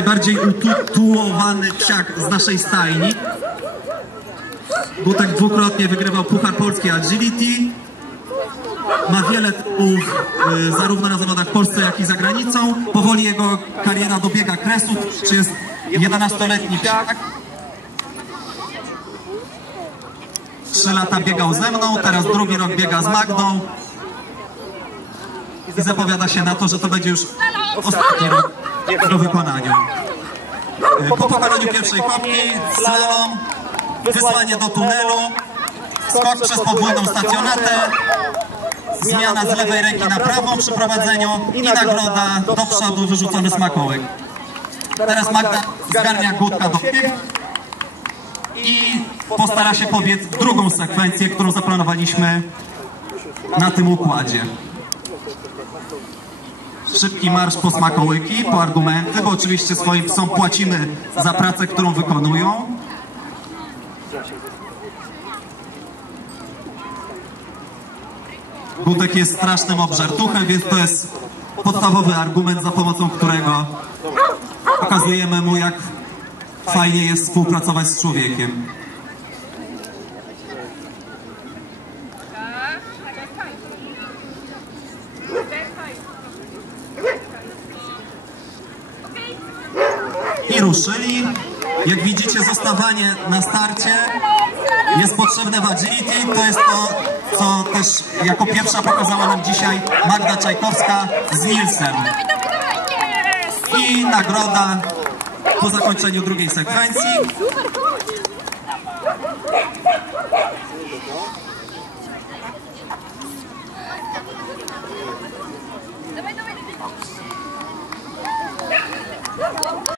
najbardziej utytułowany psiak z naszej stajni. Gutek dwukrotnie wygrywał Puchar Polski Agility. Ma wiele tytułów y, zarówno na zawodach w Polsce, jak i za granicą. Powoli jego kariera dobiega kresu, czy jest 11-letni psiak. Trzy lata biegał ze mną, teraz drugi rok biega z Magdą. I zapowiada się na to, że to będzie już ostatni rok do wykonania. Po pokonaniu pierwszej kopki, slalom, wysłanie do tunelu, skok przez podwójną stacjonetę, zmiana z lewej ręki na prawą przy prowadzeniu i nagroda do przodu wyrzucony smakołek. Teraz Magda zgarnia Gutka do bieg i postara się pobiec drugą sekwencję, którą zaplanowaliśmy na tym układzie. Szybki marsz po smakołyki, po argumenty, bo oczywiście swoim psom płacimy za pracę, którą wykonują. Gutek jest strasznym obżartuchem, więc to jest podstawowy argument, za pomocą którego pokazujemy mu, jak fajnie jest współpracować z człowiekiem. Ruszyli. Jak widzicie, zostawanie na starcie jest potrzebne w agility. To jest to, co też jako pierwsza pokazała nam dzisiaj Magda Czajkowska z Nielsen. I nagroda po zakończeniu drugiej sekwencji.